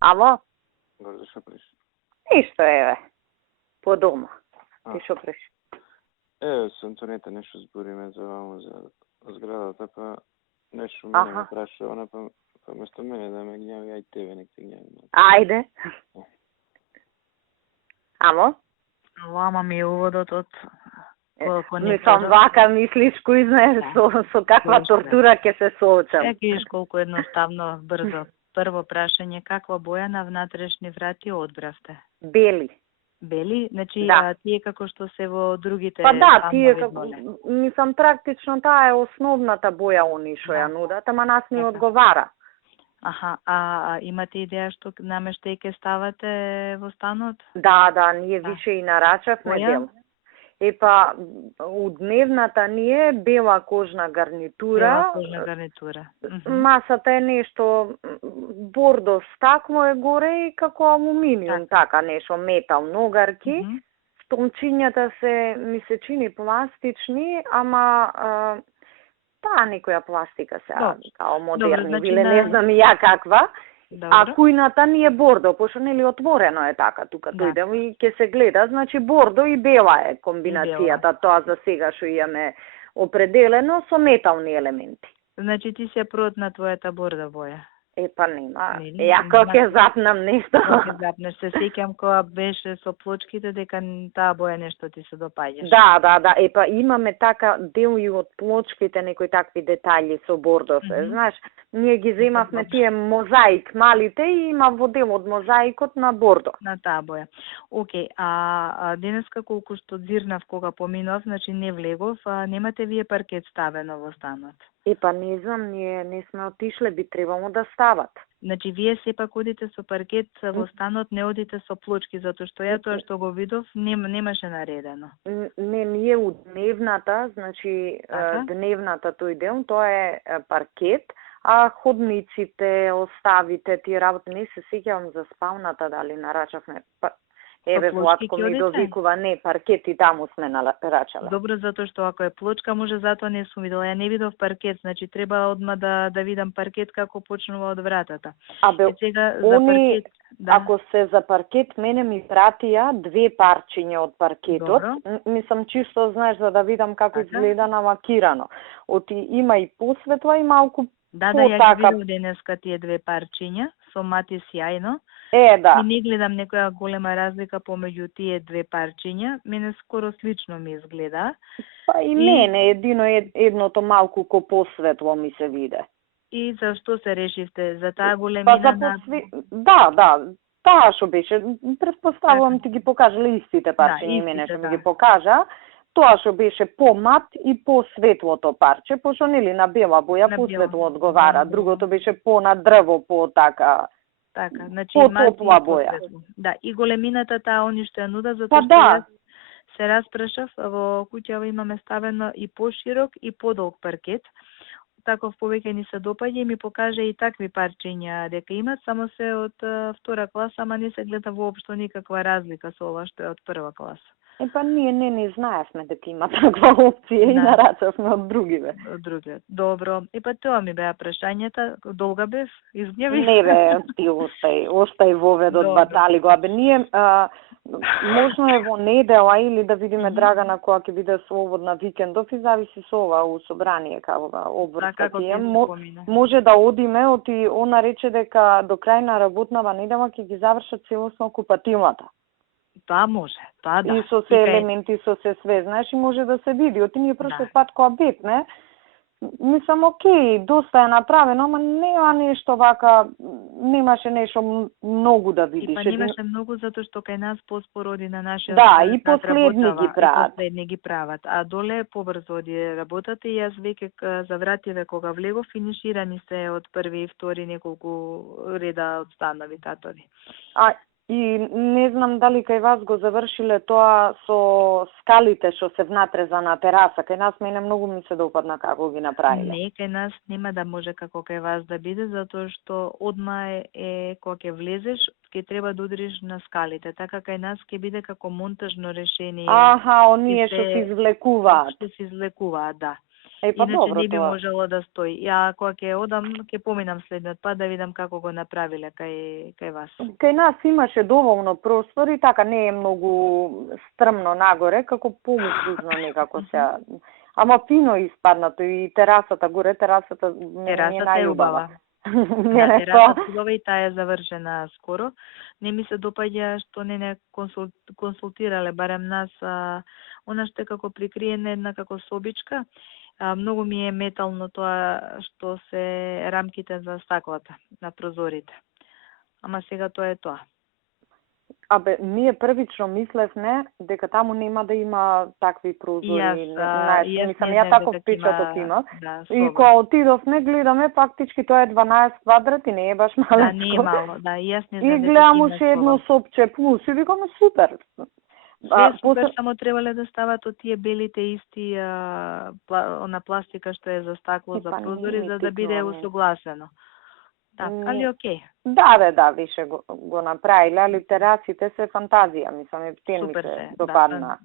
Ало? Гордо, што преш? Ништо, еве. По дома. Ти што преш? Со Антонета нешто збориме за вамо за зградата, па нешто мене ме прашува, она па место мене да ме гњави, ај тебе нек те гњави. Ајде. Ало? Ама ми е уводот од Мислам, вака мислиш, кој знае со каква тортура ќе се соочам. Сега видиш колку едноставно, брзо. Прво прашање, каква боја на внатрешни врати одбравте? Бели. Бели? Значи, да. Тие како што се во другите... Па да, тие како... Мислам, практично таа е основната боја они што ја нудат, ама нас ни одговара. Аха, имате идеја што намештај ќе ставате во станот? Да, ние више и нарачавме дел. Епа, у дневната ни е бела кожна гарнитура. Масата е нешто бордо стакло е горе и како алуминиум, така нешто, метал, ногарки. Стомчињата се, ми се чини пластични, ама таа некоја пластика се као модерни, биле не знам и ја каква. А кујната ни е бордо, пошто нели отворено е така, тука дојдем и ќе се гледа, значи бордо и бела е комбинацијата, тоа за сега што имаме определено со метални елементи. Значи ти се прот на твојата борда боја? Епа нема. Ја кога ќе запнам нешто. Кога запнеш, се сеќам кога беше со плочките дека таа боја нешто ти се допаѓаше. Да. Епа имаме така дел и од плочките, некои такви детаљи со бордо се. Знаеш, ние ги земавме тие мозаик малите и има во дел од мозаикот на бордо. На таа боја. Океј, а денеска колку што дзирнав кога поминав, значи не влегов, немате вие паркет ставено во станот? Епа не знам, ние не сме отишле, би требало да стават. Значи вие сепак одите со паркет во станот, не одите со плочки, затоа што ја тоа што го видов немаше наредено. Не, ние у дневната, значи дневната тој дел, тоа е паркет, а ходниците, оставите, тие работи, не се сеќавам за спалната дали нарачавме. Еве Владко ми довикува, не, паркети таму сме нарачале. Добро, затоа што ако е плочка, може затоа не сум видела. Ја не видов паркет, значи треба одма да видам паркет како почнува од вратата. Сега за паркет, ако се за паркет, мене ми пратија 2 парчиња од паркетот. Мислам чисто, знаеш, за да видам како изгледа намакирано. Има и посветла и малку ја ги видов денеска тие 2 парчиња, со мати сјајно. Да. И не гледам некоја голема разлика помеѓу тие 2 парчиња. Мене скоро слично ми изгледа. Па и мене, едното малку ко посветло ми се виде. И зашто се решивте? За таа големина Да. Таа што беше, претпоставувам ти ги покажале истите парчиња, мене што ми ги покажа. Тоа што беше помат и посветлото парче, пошто нели на бела боја посветло одговара, другото беше на дрво, така, значи потопла боја. Да, и големината таа они што ја нуда, затоа што се распрашав, во куќава имаме ставено и поширок и подолг паркет. Таков повеќе ни се допаѓа и ми покажа и такви парчиња дека имат, само се од втора класа, ама не се гледа воопшто никаква разлика со ова што е од прва класа. Епа ние не знаевме дека има таква опција и нарачавме од другиве. Добро. Епа тоа ми беа прашањата. Долга бев? Изгневи? Не бе, ти остај воведот, батали го. Ние можно е во недела или да видиме Драгана која ќе биде слободна викендов и зависи со ова у собрание како обврска тие. Може да одиме, она рече дека до крај на работнава недела ќе ги завршат целосно окупативната. Тоа може, тоа да. И со се елементи, со се све, знаеш, и може да се види. Ние прошлиот пат кога бевме, мислам, окей, доста е направено, ама нема нешто вака, немаше нешто многу да видиш. Па немаше многу затоа што кај нас поспор оди на нашиот и последни ги прават. А доле побрзо оди работата и јас веќе за вративе кога влегов, финиширани се од први и втори неколку реда од станови татови. И не знам дали кај вас го завршиле тоа со скалите што се внатре за на тераса. Кај нас мене многу ми се допадна како ги направиле. Не, кај нас нема да може како кај вас да биде, затоа што одма кога ќе влезеш, ќе треба да удриш на скалите. Така кај нас ќе биде како монтажно решение. Оние што се извлекуваат. Да. Иначе добро, не би можело да стои. Ја кога ќе одам, ќе поминам следниот пат да видам како го направиле кај вас. Кај нас имаше доволно простори, така не е многу стрмно нагоре, како полукружно некако се. Ама фино испаднато и терасата горе, терасата не е најубава. Терасата убава и таа е завршена скоро. Не ми се допаѓа што не консултирале, барем нас, она што е како прикриена една како собичка. Многу ми е метално тоа што се рамките за стаклата на прозорите. Ама сега тоа е тоа. Ние првично мислевме дека таму нема да има такви прозори. Ја таков впечаток имав. И кога отидовме, гледаме, фактички тоа е 12 квадрати, не е баш малко. Да, не е мало, да, и јас не знам. И гледам уште едно сопче плюс и викаме супер. Супер, само требале да стават од тие белите исти на пластика што е за стакло, за прозори, за да биде усогласено. Да, али окей. Да, више го направиле, али терасите се фантазија, мислам, птен ми се допадна.